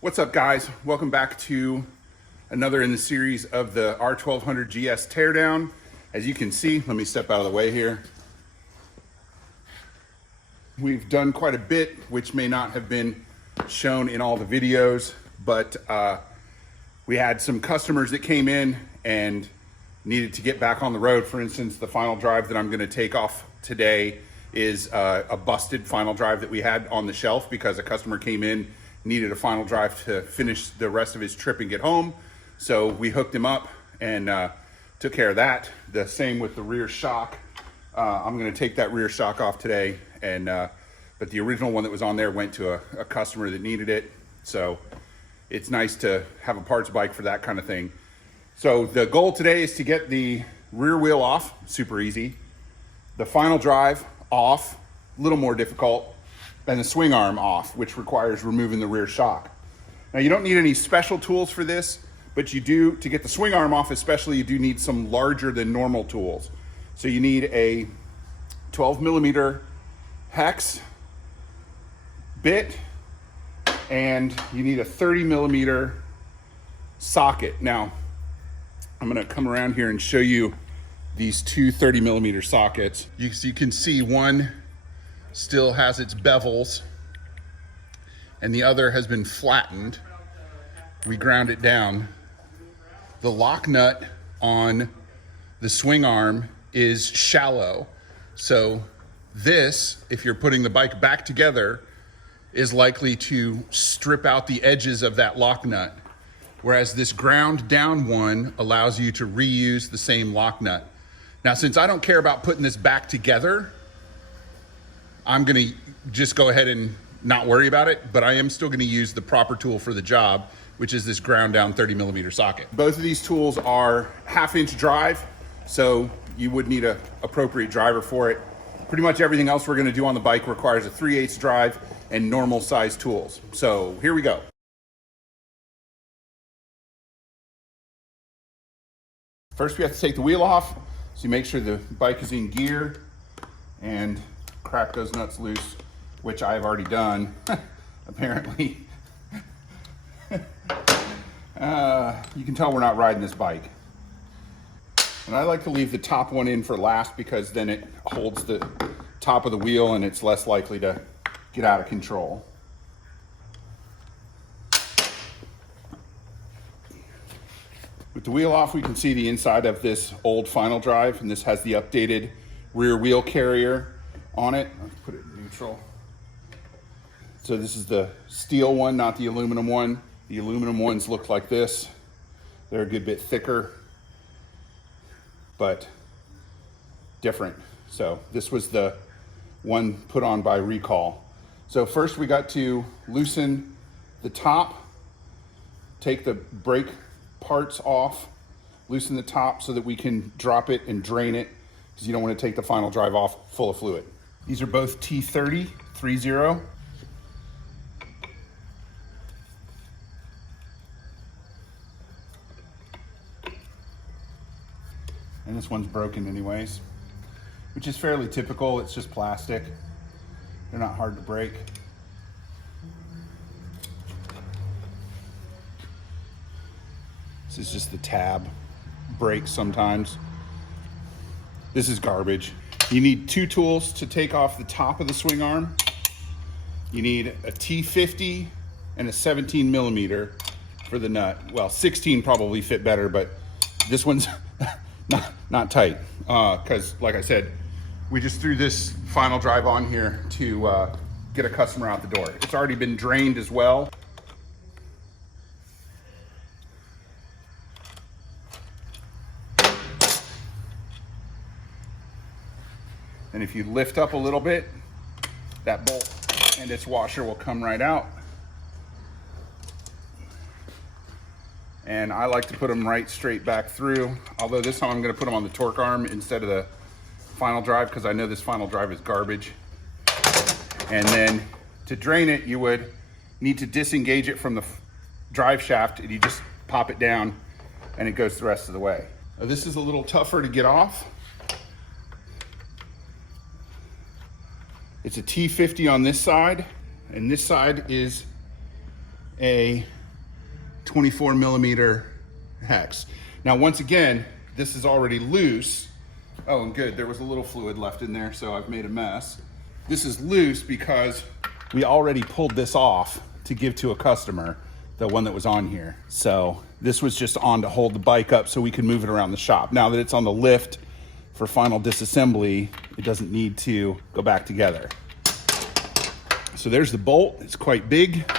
What's up, guys? Welcome back to another in the series of the R1200 GS Teardown. As you can see, let me step out of the way here. We've done quite a bit, which may not have been shown in all the videos, but we had some customers that came in and needed to get back on the road. For instance, the final drive that I'm going to take off today is a busted final drive that we had on the shelf because a customer came in, needed a final drive to finish the rest of his trip and get home. So we hooked him up and took care of that. The same with the rear shock. I'm going to take that rear shock off today, and but the original one that was on there went to a customer that needed it. So it's nice to have a parts bike for that kind of thing. So the goal today is to get the rear wheel off, super easy. The final drive off, a little more difficult. And the swing arm off, which requires removing the rear shock. Now, you don't need any special tools for this, but you do, to get the swing arm off especially, you do need some larger than normal tools. So you need a 12mm hex bit, and you need a 30mm socket. Now, I'm gonna come around here and show you these two 30mm sockets. You can see one still has its bevels and the other has been flattened. We ground it down. The lock nut on the swing arm is shallow. So this, if you're putting the bike back together, is likely to strip out the edges of that lock nut. Whereas this ground down one allows you to reuse the same lock nut. Now, since I don't care about putting this back together, I'm gonna just go ahead and not worry about it, but I am still gonna use the proper tool for the job, which is this ground down 30mm socket. Both of these tools are 1/2-inch drive, so you would need an appropriate driver for it. Pretty much everything else we're gonna do on the bike requires a 3/8 drive and normal size tools. So here we go. First, we have to take the wheel off, so you make sure the bike is in gear and crack those nuts loose, which I've already done, apparently. You can tell we're not riding this bike. And I like to leave the top one in for last because then it holds the top of the wheel and it's less likely to get out of control. With the wheel off, we can see the inside of this old final drive, and this has the updated rear wheel carrier on it. Let's put it in neutral. So this is the steel one, not the aluminum one. The aluminum ones look like this. They're a good bit thicker, but different. So this was the one put on by recall. So first we got to loosen the top, take the brake parts off, loosen the top so that we can drop it and drain it, because you don't want to take the final drive off full of fluid. These are both T30, 3-0. And this one's broken anyways, which is fairly typical. It's just plastic. They're not hard to break. This is just the tab breaks sometimes. This is garbage. You need two tools to take off the top of the swing arm. You need a T50 and a 17mm for the nut. Well, 16 probably fit better, but this one's not tight. Because like I said, we just threw this final drive on here to get a customer out the door. It's already been drained as well. And if you lift up a little bit, that bolt and its washer will come right out. And I like to put them right straight back through. Although this time I'm gonna put them on the torque arm instead of the final drive, because I know this final drive is garbage. And then to drain it, you would need to disengage it from the drive shaft, and you just pop it down and it goes the rest of the way. Now, this is a little tougher to get off. It's a T50 on this side, and this side is a 24 millimeter hex. Now, once again, this is already loose. Oh, and good, there was a little fluid left in there, so I've made a mess. This is loose because we already pulled this off to give to a customer, the one that was on here. So this was just on to hold the bike up so we could move it around the shop. Now that it's on the lift for final disassembly, it doesn't need to go back together. So there's the bolt, it's quite big.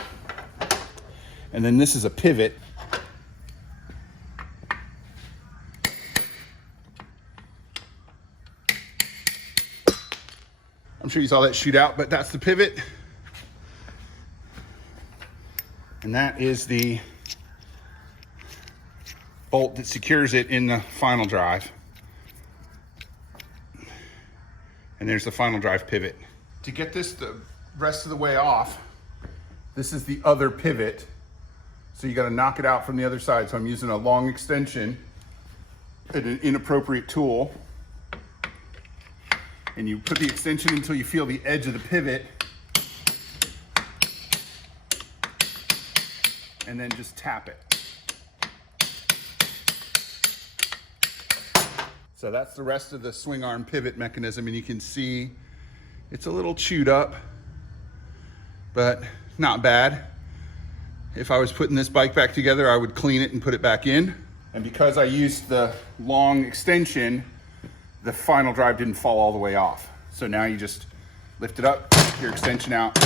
And then this is a pivot. I'm sure you saw that shoot out, but that's the pivot. And that is the bolt that secures it in the final drive. And there's the final drive pivot. To get this the rest of the way off, this is the other pivot. So you gotta knock it out from the other side. So I'm using a long extension and an inappropriate tool. And you put the extension until you feel the edge of the pivot. And then just tap it. So that's the rest of the swing arm pivot mechanism, and you can see it's a little chewed up, but not bad. If I was putting this bike back together, I would clean it and put it back in. And because I used the long extension, the final drive didn't fall all the way off. So now you just lift it up, your extension out,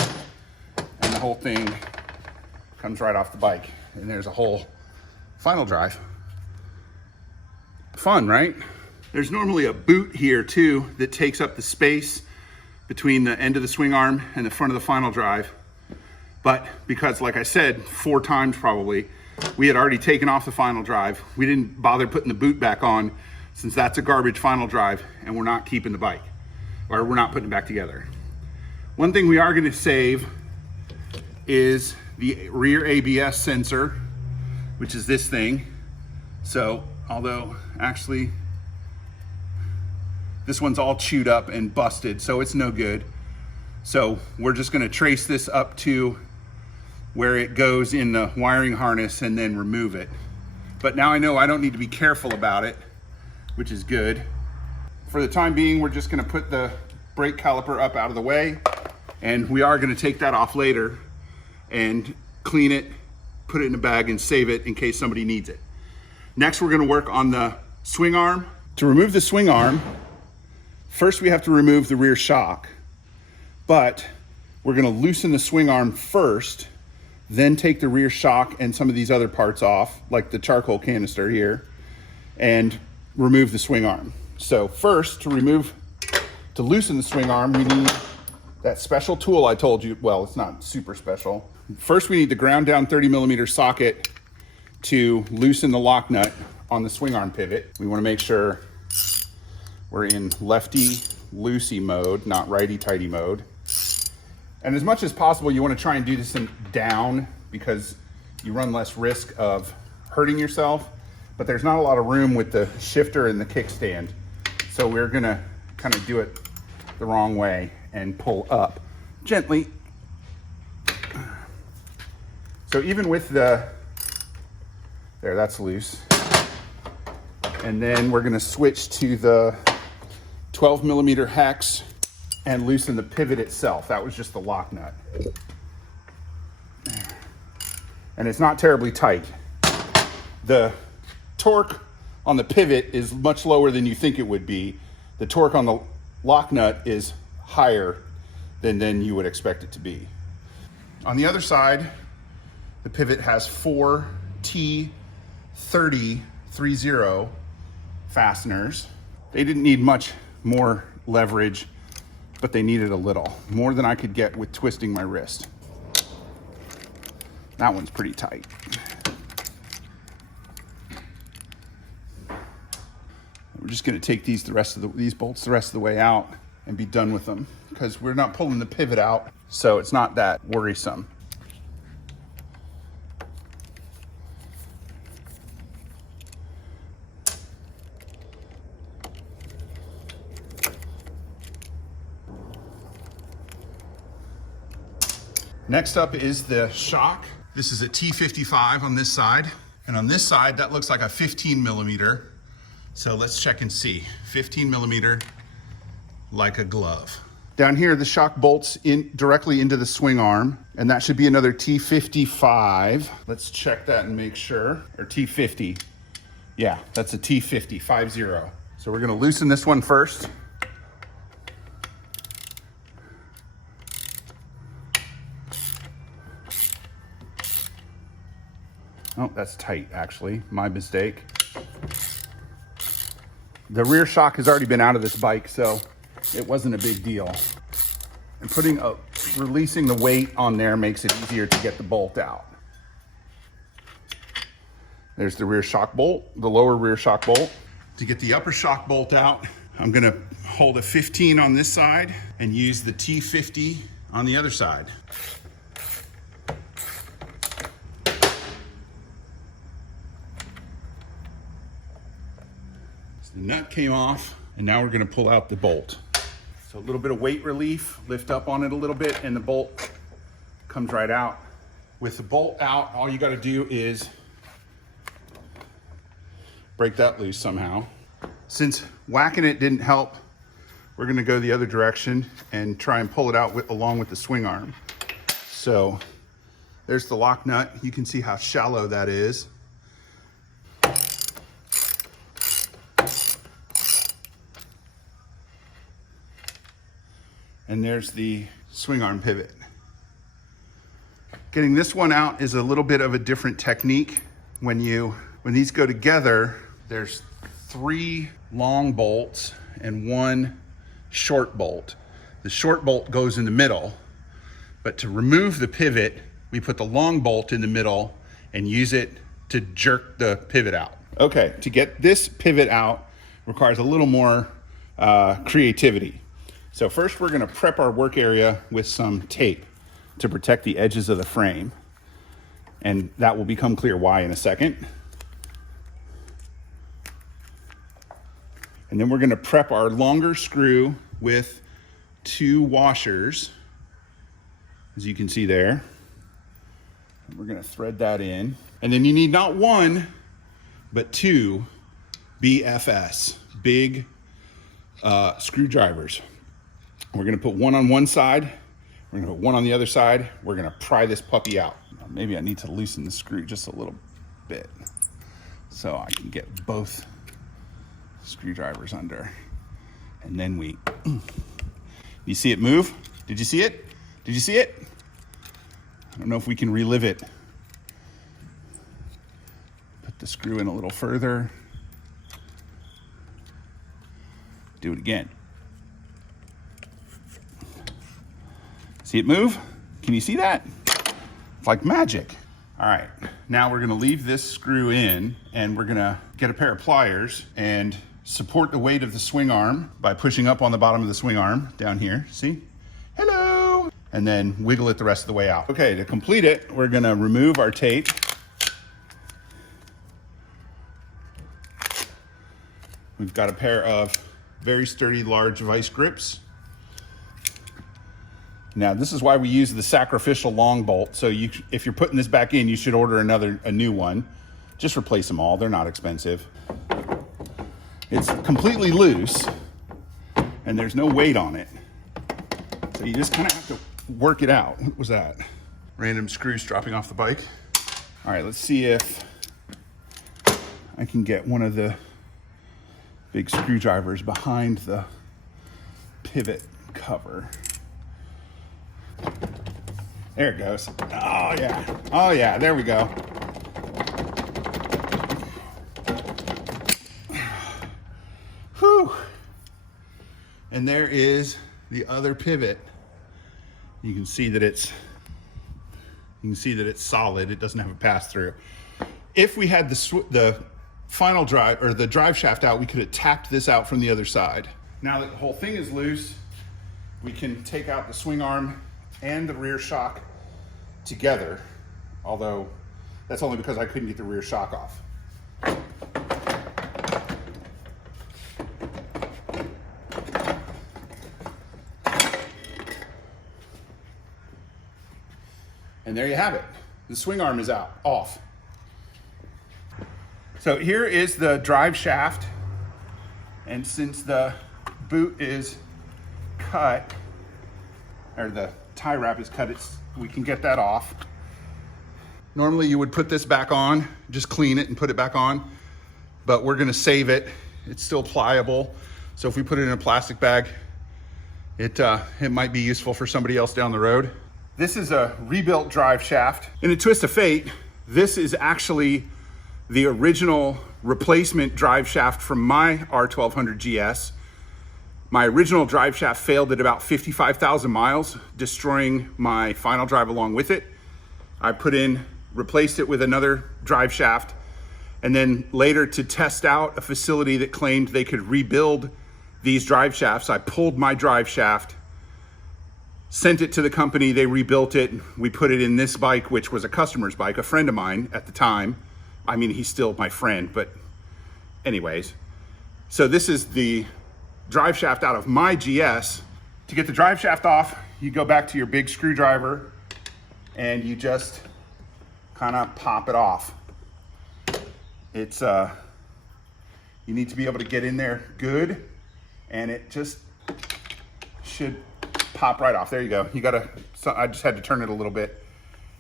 and the whole thing comes right off the bike. And there's a whole final drive. Fun, right? There's normally a boot here too that takes up the space between the end of the swing arm and the front of the final drive. But because, like I said, 4 times probably, we had already taken off the final drive. We didn't bother putting the boot back on since that's a garbage final drive and we're not keeping the bike, or we're not putting it back together. One thing we are gonna save is the rear ABS sensor, which is this thing. So, although actually this one's all chewed up and busted, so it's no good. So we're just gonna trace this up to where it goes in the wiring harness and then remove it. But now I know I don't need to be careful about it, which is good. For the time being, we're just gonna put the brake caliper up out of the way, and we are gonna take that off later and clean it, put it in a bag and save it in case somebody needs it. Next, we're gonna work on the swing arm. To remove the swing arm, first we have to remove the rear shock, but we're gonna loosen the swing arm first, then take the rear shock and some of these other parts off, like the charcoal canister here, and remove the swing arm. So first, to loosen the swing arm, we need that special tool I told you. Well, it's not super special. First, we need the ground down 30 millimeter socket to loosen the lock nut on the swing arm pivot. We wanna make sure we're in lefty loosey mode, not righty tighty mode. And as much as possible, you wanna try and do this in down because you run less risk of hurting yourself, but there's not a lot of room with the shifter and the kickstand. So we're gonna kind of do it the wrong way and pull up gently. So even with there, that's loose. And then we're gonna switch to the 12 millimeter hex and loosen the pivot itself. That was just the lock nut. And it's not terribly tight. The torque on the pivot is much lower than you think it would be. The torque on the lock nut is higher than you would expect it to be. On the other side, the pivot has 4 T30 fasteners. They didn't need much more leverage, but they needed a little, more than I could get with twisting my wrist. That one's pretty tight. We're just gonna take these bolts the rest of the way out and be done with them because we're not pulling the pivot out, so it's not that worrisome. Next up is the shock. This is a T55 on this side. And on this side, that looks like a 15 millimeter. So let's check and see. 15 millimeter, like a glove. Down here, the shock bolts in directly into the swing arm, and that should be another T55. Let's check that and make sure, or T50. Yeah, that's a T50, 50. So we're gonna loosen this one first. Oh, that's tight, actually. My mistake. The rear shock has already been out of this bike, so it wasn't a big deal. And releasing the weight on there makes it easier to get the bolt out. There's the rear shock bolt, the lower rear shock bolt. To get the upper shock bolt out, I'm gonna hold a 15 on this side and use the T50 on the other side. The nut came off, and now we're gonna pull out the bolt. So a little bit of weight relief, lift up on it a little bit, and the bolt comes right out. With the bolt out, all you gotta do is break that loose somehow. Since whacking it didn't help, we're gonna go the other direction and try and pull it out along with the swing arm. So there's the lock nut. You can see how shallow that is. And there's the swing arm pivot. Getting this one out is a little bit of a different technique. When these go together, there's 3 long bolts and 1 short bolt. The short bolt goes in the middle, but to remove the pivot, we put the long bolt in the middle and use it to jerk the pivot out. Okay, to get this pivot out requires a little more creativity. So first we're gonna prep our work area with some tape to protect the edges of the frame. And that will become clear why in a second. And then we're gonna prep our longer screw with 2 washers, as you can see there. And we're gonna thread that in. And then you need not 1, but 2 BFS, big screwdrivers. We're gonna put 1 on one side, we're gonna put 1 on the other side, we're gonna pry this puppy out. Maybe I need to loosen the screw just a little bit so I can get both screwdrivers under. And then you see it move? Did you see it? Did you see it? I don't know if we can relive it. Put the screw in a little further. Do it again. See it move? Can you see that? It's like magic. All right, now we're gonna leave this screw in and we're gonna get a pair of pliers and support the weight of the swing arm by pushing up on the bottom of the swing arm down here, see? Hello! And then wiggle it the rest of the way out. Okay, to complete it, we're gonna remove our tape. We've got a pair of very sturdy, large vice grips. Now, this is why we use the sacrificial long bolt. So if you're putting this back in, you should order a new one. Just replace them all, they're not expensive. It's completely loose and there's no weight on it. So you just kind of have to work it out. What was that? Random screws dropping off the bike. All right, let's see if I can get one of the big screwdrivers behind the pivot cover. There it goes. Oh yeah. Oh yeah, there we go. Whew. And there is the other pivot. You can see that it's solid. It doesn't have a pass through. If we had the final drive or the drive shaft out, we could have tapped this out from the other side. Now that the whole thing is loose, we can take out the swing arm and the rear shock together, although that's only because I couldn't get the rear shock off. And there you have it. the swing arm is off. So here is the drive shaft. And since the boot is cut, or the tie wrap is cut, we can get that off. Normally you would put this back on, just clean it and put it back on, but we're gonna save it. It's still pliable. So if we put it in a plastic bag, it might be useful for somebody else down the road. This is a rebuilt drive shaft. In a twist of fate, this is actually the original replacement drive shaft from my R1200 GS. My original drive shaft failed at about 55,000 miles, destroying my final drive along with it. I replaced it with another drive shaft, and then later, to test out a facility that claimed they could rebuild these drive shafts, I pulled my drive shaft, sent it to the company, they rebuilt it. We put it in this bike, which was a customer's bike, a friend of mine at the time. I mean, he's still my friend, but anyways. So this is the drive shaft out of my GS. To get the drive shaft off, you go back to your big screwdriver and you just kind of pop it off. It's, you need to be able to get in there good, and it just should pop right off. There you go. I just had to turn it a little bit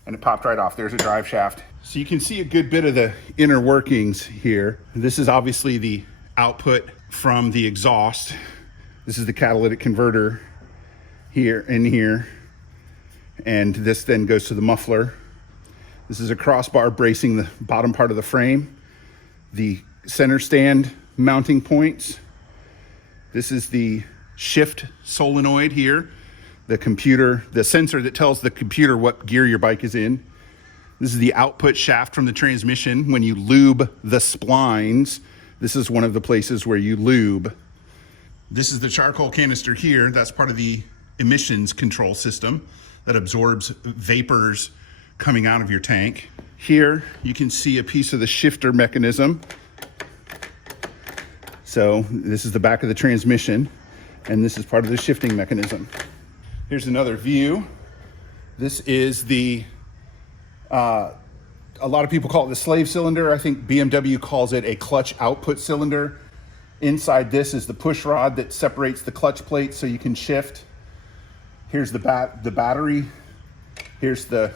and it popped right off. There's a drive shaft. So you can see a good bit of the inner workings here. This is obviously the output from the exhaust. This is the catalytic converter here and here. And this then goes to the muffler. This is a crossbar bracing the bottom part of the frame. The center stand mounting points. This is the shift solenoid here. The sensor that tells the computer what gear your bike is in. This is the output shaft from the transmission. When you lube the splines, this is one of the places where you lube. This is the charcoal canister here. That's part of the emissions control system that absorbs vapors coming out of your tank. Here you can see a piece of the shifter mechanism. So this is the back of the transmission, and this is part of the shifting mechanism. Here's another view. This is a lot of people call it the slave cylinder. I think BMW calls it a clutch output cylinder. Inside this is the push rod that separates the clutch plate so you can shift. Here's the battery. Here's the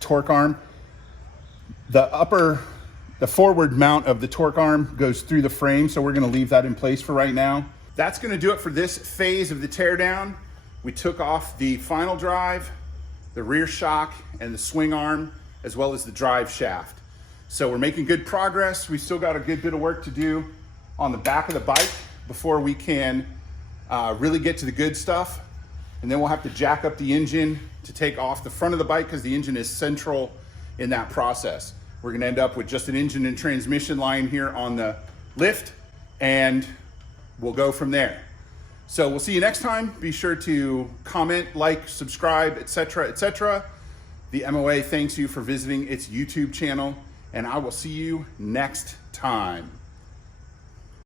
torque arm. The forward mount of the torque arm goes through the frame, so we're gonna leave that in place for right now. That's gonna do it for this phase of the teardown. We took off the final drive, the rear shock, and the swing arm, as well as the drive shaft. So we're making good progress. We still got a good bit of work to do on the back of the bike before we can really get to the good stuff. And then we'll have to jack up the engine to take off the front of the bike because the engine is central in that process. We're gonna end up with just an engine and transmission line here on the lift, and we'll go from there. So we'll see you next time. Be sure to comment, like, subscribe, etc., etc. The MOA thanks you for visiting its YouTube channel, and I will see you next time.